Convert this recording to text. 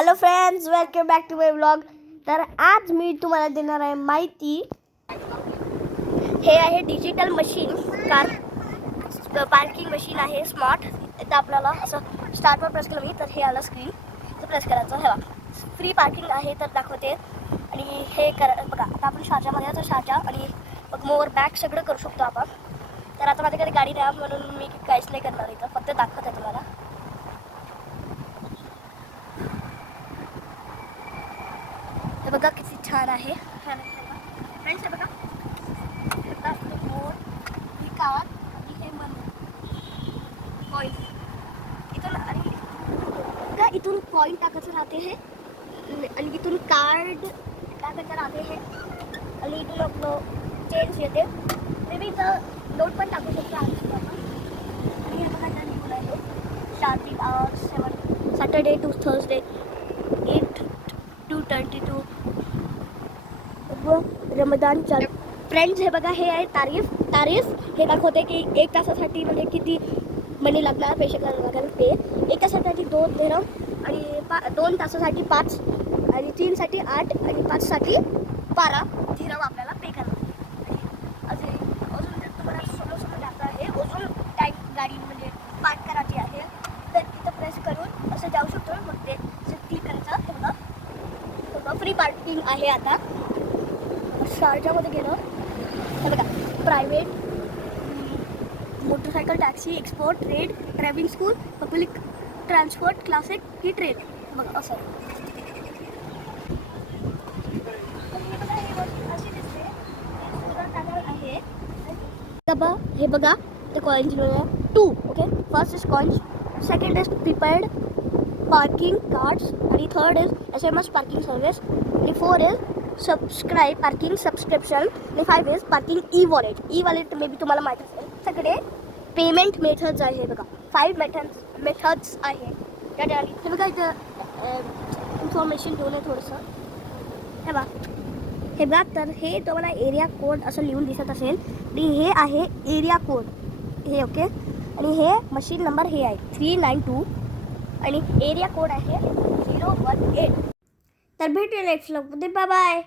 Hello friends, welcome back to my vlog. तर आज मी तुम्हाला देणार आहे माहिती. हे आहे digital machine, car parking machine आहे स्मार्ट. इथं आपल्याला असं स्टार्टवर प्रेस केलं मी तर हे आलं स्क्रीन, तर प्रेस करायचं. हे बघा फ्री पार्किंग आहे तर दाखवते. आणि हे बघा आता आपण शारजामध्ये आहे तर शारजा आणि मग मोर बॅक सगळं करू शकतो आपण. तर आता माझ्याकडे गाडी नाही म्हणून मी काहीच नाही करणार, इथं फक्त दाखवत आहे तुम्हाला. हे बघा किती छान आहे फ्रेंड्स. हे बघा मोर, ही कार आणि हे मन पॉईंट इथून. आणि बघा इथून पॉईंट टाकायचं राहते हे, आणि इथून कार्ड टाकायचं राहते हे, आणि इथून आपलं चेंज येते. मे बी इथं नोट पण टाकू शकतो आपण. आणि हे बघा इथं लिहून आहे shopping hours 7 Saturday to Thursday 8 to 22 Ramadan चालू. फ्रेंड्स हे बघा हे आहे तारीफ हे दाखवते की 1 तासासाठी म्हणजे किती मनी लागणार, पैसे लागणार. पे 1 तासासाठी 2 दिरहम, आणि 2 तासासाठी 5, आणि 3 साठी 8, आणि 5 साठी 12 दिरहम आपल्याला पे करणार. अजून जर तुम्हाला समोर जायचं आहे, अजून टाईम गाडी म्हणजे पार्क करायची आहे तर तिथं प्रेस करून असं जाऊ शकतो. मग ते क्लिक करायचं. हे बघा फ्री पार्किंग आहे. आता शारजामध्ये गेलं हे बघा private, motorcycle, taxi, export, trade, driving school, public transport, classic ही ट्रेड. बघा असं आहे. हे बघा ते coins 2. Okay, first is coins, second is prepaid parking cards, आणि third is SMS parking service, आणि 4 इज सबस्क्राईब पार्किंग सबस्क्रिप्शन, आणि 5 is parking e wallet may be तुम्हाला माहीत असेल. सगळे पेमेंट मेथड्स आहे. बघा 5 मेथड्स आहे त्या ठिकाणी. हे बघा इथं इन्फॉर्मेशन देऊन आहे थोडंसं. हे बघा तर हे तुम्हाला एरिया कोड असं लिहून दिसत असेल, आणि हे आहे एरिया कोड हे. ओके, आणि हे मशीन नंबर हे आहे 392, आणि एरिया कोड आहे 018. तर भेटूया नेक्स्ट व्लॉगमध्ये. Bye bye.